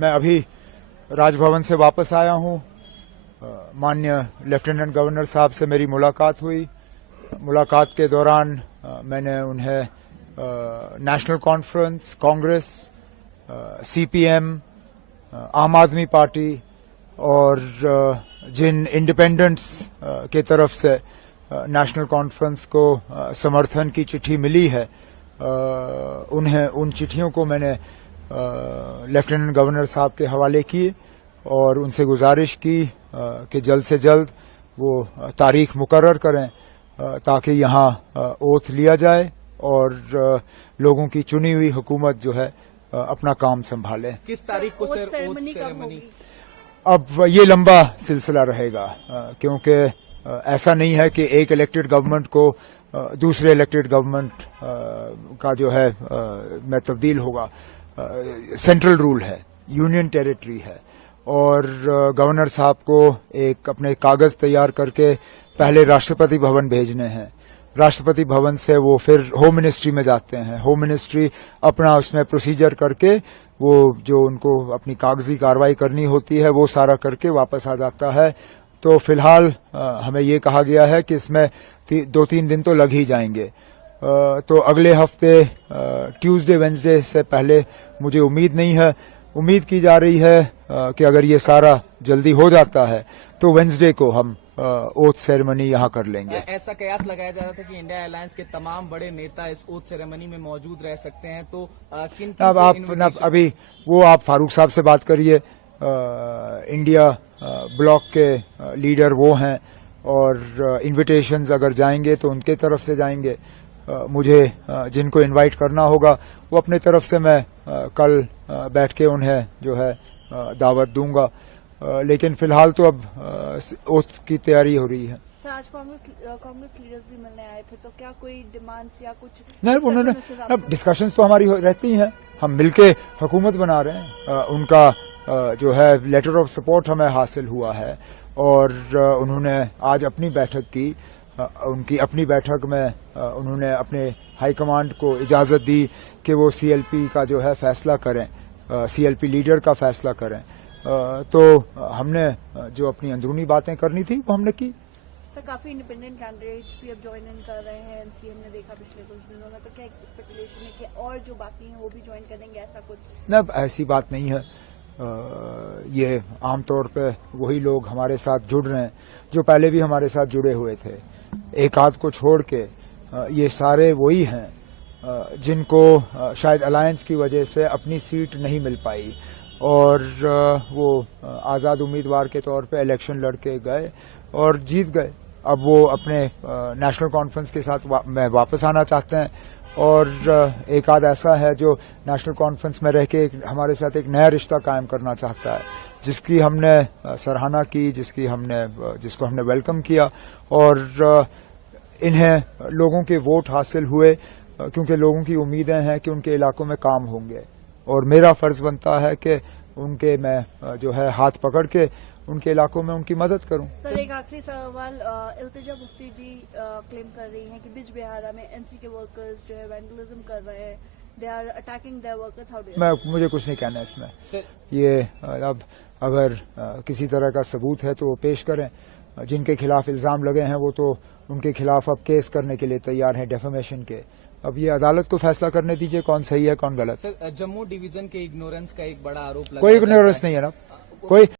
मैं अभी राजभवन से वापस आया हूं। माननीय लेफ्टिनेंट गवर्नर साहब से मेरी मुलाकात हुई। मुलाकात के दौरान मैंने उन्हें नेशनल कॉन्फ्रेंस, कांग्रेस, सीपीएम, आम आदमी पार्टी और जिन इंडिपेंडेंट्स के तरफ से नेशनल कॉन्फ्रेंस को समर्थन की चिट्ठी मिली है, उन्हें उन चिट्ठियों को मैंने लेफ्टिनेंट गवर्नर साहब के हवाले किए और उनसे गुजारिश की कि जल्द से जल्द वो तारीख मुकर्रर करें ताकि यहाँ ओथ लिया जाए और लोगों की चुनी हुई हुकूमत जो है अपना काम संभाले। किस तारीख को सर ओथ सेरेमनी? अब ये लंबा सिलसिला रहेगा क्योंकि ऐसा नहीं है कि एक इलेक्टेड गवर्नमेंट को दूसरे इलेक्टेड गवर्नमेंट का जो है में तब्दील होगा। सेंट्रल रूल है, यूनियन टेरिटरी है और गवर्नर साहब को एक अपने कागज तैयार करके पहले राष्ट्रपति भवन भेजने हैं। राष्ट्रपति भवन से वो फिर होम मिनिस्ट्री में जाते हैं। होम मिनिस्ट्री अपना उसमें प्रोसीजर करके वो जो उनको अपनी कागजी कार्रवाई करनी होती है वो सारा करके वापस आ जाता है। तो फिलहाल हमें ये कहा गया है कि इसमें 2-3 दिन तो लग ही जाएंगे। तो अगले हफ्ते ट्यूसडे वेंसडे से पहले मुझे उम्मीद नहीं है। उम्मीद की जा रही है कि अगर ये सारा जल्दी हो जाता है तो वेंसडे को हम ओथ सेरेमनी यहाँ कर लेंगे। ऐसा कयास लगाया जा रहा था कि इंडिया अलायंस के तमाम बड़े नेता इस ओथ सेरेमनी में मौजूद रह सकते हैं, तो किन अब आप अभी वो आप फारूक साहब से बात करिए। इंडिया ब्लॉक के लीडर वो हैं और इन्विटेशंस अगर जाएंगे तो उनके तरफ से जाएंगे। मुझे जिनको इनवाइट करना होगा वो अपने तरफ से मैं कल बैठ के उन्हें जो है दावत दूंगा। लेकिन फिलहाल तो अब ओथ की तैयारी हो रही है। सर, आज कांग्रेस लीडर्स भी मिलने आए थे, तो क्या कोई डिमांड्स या कुछ नहीं? उन्होंने अब डिस्कशंस तो हमारी रहती हैं, हम मिलके हुकूमत बना रहे हैं। उनका जो है लेटर ऑफ सपोर्ट हमें हासिल हुआ है और उन्होंने आज अपनी बैठक की। उनकी अपनी बैठक में उन्होंने अपने हाईकमांड को इजाजत दी कि वो सीएलपी का जो है फैसला करें, सीएलपी लीडर का फैसला करें। तो हमने जो अपनी अंदरूनी बातें करनी थी वो हमने की। सर, काफी इंडिपेंडेंट कैंडिडेट्स भी अब ज्वाइन इन कर रहे हैं। एनसीएम ने देखा पिछले कुछ दिनों में, तो क्या स्पेकुलेशन है कि और जो बाकी हैं वो भी ज्वाइन करेंगे, ऐसा कुछ? न, ऐसी बात नहीं है। ये आमतौर पे वही लोग हमारे साथ जुड़ रहे हैं जो पहले भी हमारे साथ जुड़े हुए थे। एक आध को छोड़ के ये सारे वही हैं जिनको शायद अलायंस की वजह से अपनी सीट नहीं मिल पाई और वो आज़ाद उम्मीदवार के तौर पे इलेक्शन लड़के गए और जीत गए। अब वो अपने नेशनल कॉन्फ्रेंस के साथ में वापस आना चाहते हैं और एक आध ऐसा है जो नेशनल कॉन्फ्रेंस में रह के हमारे साथ एक नया रिश्ता कायम करना चाहता है, जिसकी हमने सराहना की, जिसको हमने वेलकम किया और इन्हें लोगों के वोट हासिल हुए क्योंकि लोगों की उम्मीदें हैं कि उनके इलाकों में काम होंगे और मेरा फर्ज बनता है कि उनके मैं जो है हाथ पकड़ के उनके इलाकों में उनकी मदद करूं। सर, एक आखिरी सवाल। इल्तिजा मुफ्ती जी क्लेम कर रही हैं कि बिज बिहारा में एनसी के वर्कर्स जो है वैंडलिज्म कर रहे हैं, they are attacking their workers. How do मुझे कुछ नहीं कहना इसमें। ये अब अगर किसी तरह का सबूत है तो वो पेश करें। जिनके खिलाफ इल्जाम लगे हैं वो तो उनके खिलाफ अब केस करने के लिए तैयार हैं, डेफेमेशन के। अब ये अदालत को फैसला करने दीजिए कौन सही है कौन गलत। सर, जम्मू डिवीजन के इग्नोरेंस का एक बड़ा आरोप लगा। कोई इग्नोरेंस नहीं है ना, कोई